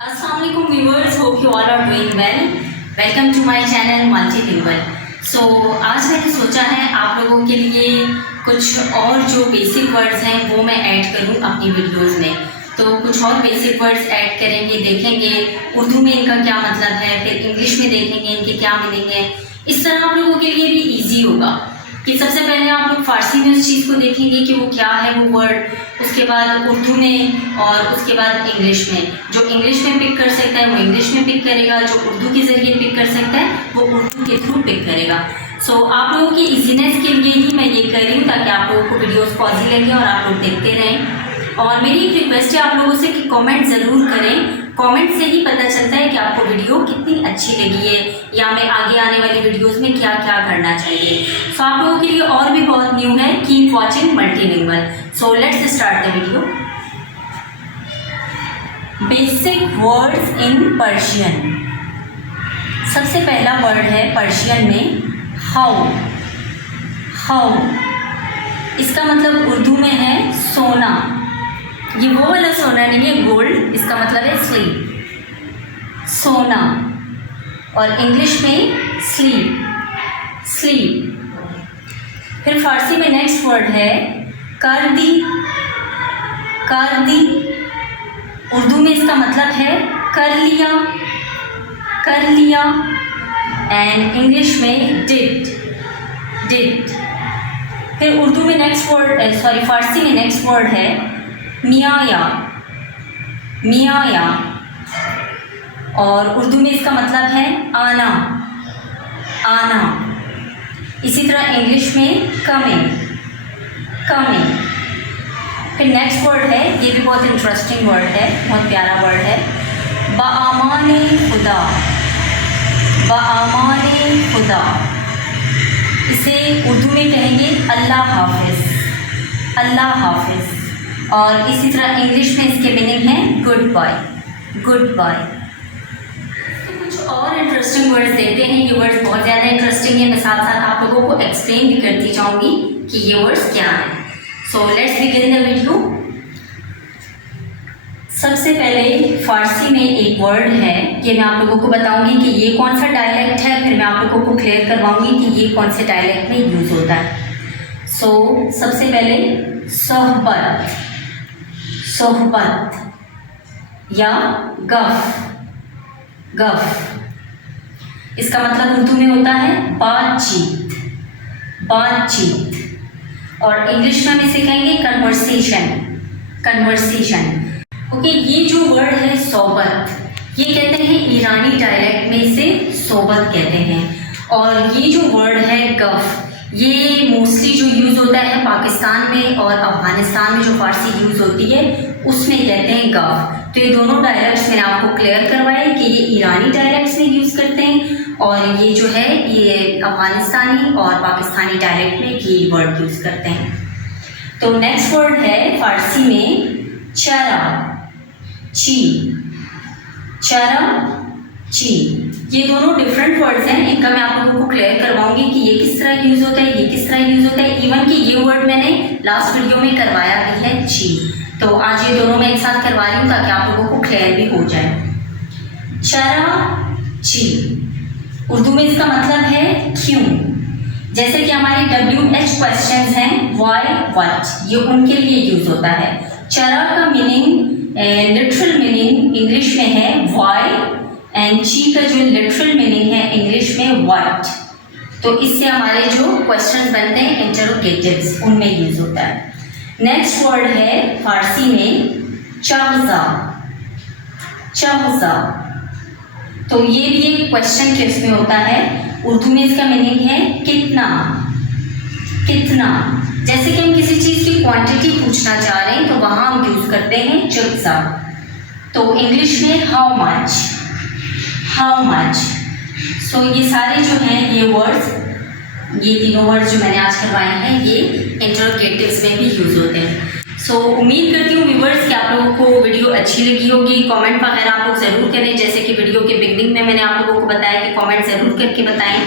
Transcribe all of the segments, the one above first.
Assalamualaikum viewers, hope you all are doing well. Welcome to my channel Multilingual. So आज मैंने सोचा है आप लोगों के लिए कुछ और जो बेसिक वर्ड्स हैं वो मैं ऐड करूं अपनी वीडियोस में। तो कुछ और बेसिक वर्ड्स ऐड करेंगे, देखेंगे उर्दू में इनका क्या मतलब है, फिर इंग्लिश में देखेंगे इनके क्या मीनिंग है। इस तरह आप लोगों के लिए भी ईजी होगा कि सबसे पहले आप लोग फारसी में उस चीज़ को देखेंगे कि वो क्या है वो वर्ड, उसके बाद उर्दू में और उसके बाद इंग्लिश में। जो इंग्लिश में पिक कर सकता है वो इंग्लिश में पिक करेगा, जो उर्दू के ज़रिए पिक कर सकता है वो उर्दू के थ्रू पिक करेगा। सो आप लोगों की इजीनेस के लिए ही मैं ये कर रही हूँ ताकि आप लोगों को वीडियोस पॉजी लगे और आप लोग देखते रहें। और मेरी एक रिक्वेस्ट है आप लोगों से कि कमेंट ज़रूर करें। कमेंट से ही पता चलता है कि आपको वीडियो कितनी अच्छी लगी है या मैं आगे आने वाली वीडियोस में क्या क्या करना चाहिए। सो आप लोगों के लिए और भी बहुत न्यू है, keep watching multilingual. So let's start the video. Basic words in Persian. सबसे पहला वर्ड है पर्शियन में हाउ। हाउ इसका मतलब उर्दू में है सोना। ये वो वाला सोना नहीं है गोल्ड, इसका मतलब है स्लीप, सोना। और इंग्लिश में स्लीप, स्लीप। फिर फारसी में नेक्स्ट वर्ड है कर दी। कर दी उर्दू में इसका मतलब है कर लिया, कर लिया। एंड इंग्लिश में डिड, डिड। फिर उर्दू में नेक्स्ट वर्ड फारसी में नेक्स्ट वर्ड है मियाया, मियाया। और उर्दू में इसका मतलब है आना, आना। इसी तरह इंग्लिश में कमिंग, कमिंग। फिर नेक्स्ट वर्ड है, ये भी बहुत इंटरेस्टिंग वर्ड है, बहुत प्यारा वर्ड है, बाआमाने खुदा, बाआमाने खुदा। इसे उर्दू में कहेंगे अल्लाह हाफिज़, अल्लाह हाफिज़। और इसी तरह इंग्लिश में इसके मीनिंग है गुड बाय, गुड बाय। तो कुछ और इंटरेस्टिंग वर्ड्स देखते हैं। ये वर्ड्स बहुत ज़्यादा इंटरेस्टिंग है, मैं साथ साथ आप लोगों को एक्सप्लेन भी करती जाऊंगी कि ये वर्ड्स क्या हैं। So let's begin the video. सबसे पहले फारसी में एक वर्ड है, ये मैं आप लोगों को बताऊंगी कि ये कौन सा डायलेक्ट है, फिर मैं आप लोगों को क्लियर करवाऊंगी कि ये कौन से डायलेक्ट में यूज़ होता है। सो सबसे पहले सोहबत, सोहबत या गफ, गफ। इसका मतलब उर्दू में होता है बातचीत, बातचीत। और इंग्लिश में हम इसे कहेंगे कन्वर्सेशन, कन्वर्सेशन। ओके, ये जो वर्ड है सोबत, ये कहते हैं ईरानी डायलेक्ट में इसे सोबत कहते हैं। और ये जो वर्ड है गफ, ये मोस्टली जो यूज़ होता है पाकिस्तान में और अफगानिस्तान में जो फारसी यूज़ होती है उसमें कहते हैं गफ। तो ये दोनों डायलेक्ट्स मैंने आपको क्लियर करवाए कि ये ईरानी डायलेक्ट्स में यूज़ करते हैं और ये जो है ये अफगानिस्तानी और पाकिस्तानी डायलेक्ट में ये वर्ड यूज़ करते हैं। तो नेक्स्ट वर्ड है फारसी में चरा, ची, चरा, ची। ये दोनों डिफरेंट वर्ड्स हैं, इनका मैं आप लोगों को क्लियर करवाऊंगी कि ये किस तरह यूज़ होता है, ये किस तरह यूज़ होता है। इवन कि ये वर्ड मैंने लास्ट वीडियो में करवाया भी है ची। तो आज ये दोनों मैं एक साथ करवा रही हूँ ताकि आप लोगों को क्लियर भी हो जाए। चरा, ची उर्दू में इसका मतलब है क्यों। जैसे कि हमारे WH क्वेश्चंस हैं व्हाई, व्हाट, ये उनके लिए यूज़ होता है। चरा का मीनिंग लिटरल मीनिंग इंग्लिश में है व्हाई एंड ची का जो लिटरल मीनिंग है इंग्लिश में व्हाट। तो इससे हमारे जो क्वेश्चन बनते हैं इंटरोगेटिव्स उनमें यूज़ होता है। नेक्स्ट वर्ड है फारसी में चगज़ा, चगज़ा। तो ये भी एक क्वेश्चन के उसमें होता है। उर्दू में इसका मीनिंग है कितना, कितना। जैसे कि हम किसी चीज़ की क्वांटिटी पूछना चाह रहे हैं तो वहाँ हम यूज़ करते हैं चगज़ा। तो इंग्लिश में हाउ मच, हाउ मच। सो ये सारे जो हैं ये वर्ड्स, ये तीनों वर्ड्स जो मैंने आज करवाए हैं ये इंटरोगेटिव्स में भी यूज़ होते हैं। सो उम्मीद करती हूँ व्यूवर्स कि आप लोगों को वीडियो अच्छी लगी होगी। कमेंट वगैरह आप लोग ज़रूर करें, जैसे कि वीडियो के बिगनिंग में मैंने आप लोगों को बताया कि कमेंट ज़रूर करके बताएं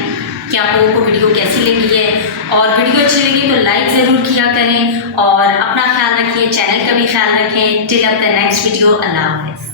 कि आप लोगों को वीडियो कैसी लगी है। और वीडियो अच्छी लगी तो लाइक ज़रूर किया करें और अपना ख्याल रखिए, चैनल का भी ख्याल रखें। Till up the next video, अल्लाह हाफ़िज़।